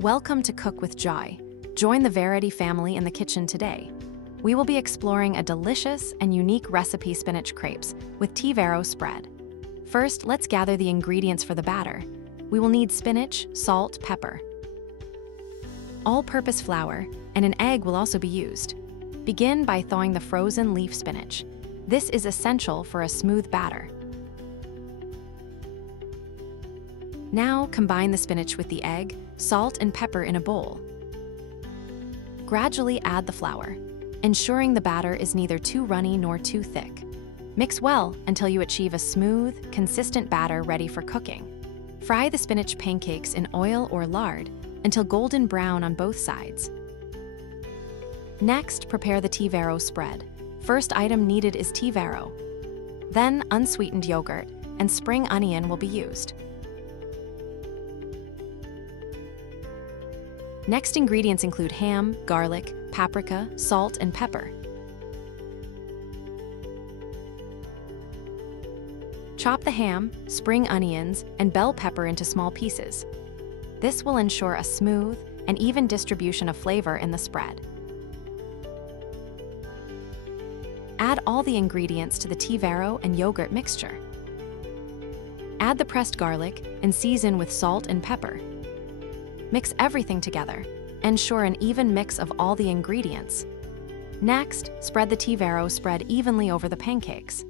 Welcome to Cook with Joy. Join the Verity family in the kitchen today. We will be exploring a delicious and unique recipe spinach crepes with tvaroh spread. First, let's gather the ingredients for the batter. We will need spinach, salt, pepper, all-purpose flour, and an egg will also be used. Begin by thawing the frozen leaf spinach. This is essential for a smooth batter. Now combine the spinach with the egg, salt, and pepper in a bowl. Gradually add the flour, ensuring the batter is neither too runny nor too thick. Mix well until you achieve a smooth, consistent batter ready for cooking. Fry the spinach pancakes in oil or lard until golden brown on both sides. Next, prepare the tvaroh spread. First item needed is tvaroh. Then, unsweetened yogurt and spring onion will be used. Next ingredients include ham, garlic, paprika, salt, and pepper. Chop the ham, spring onions, and bell pepper into small pieces. This will ensure a smooth and even distribution of flavor in the spread. Add all the ingredients to the tvaroh and yogurt mixture. Add the pressed garlic and season with salt and pepper. Mix everything together. Ensure an even mix of all the ingredients. Next, spread the tvaroh spread evenly over the pancakes.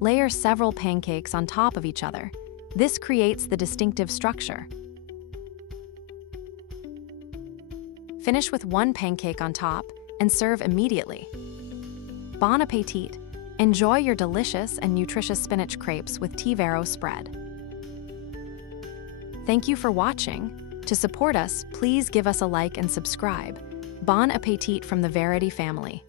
Layer several pancakes on top of each other. This creates the distinctive structure. Finish with one pancake on top and serve immediately. Bon appetit! Enjoy your delicious and nutritious spinach crepes with tvaroh spread. Thank you for watching. To support us, please give us a like and subscribe. Bon appetit from the Verity family.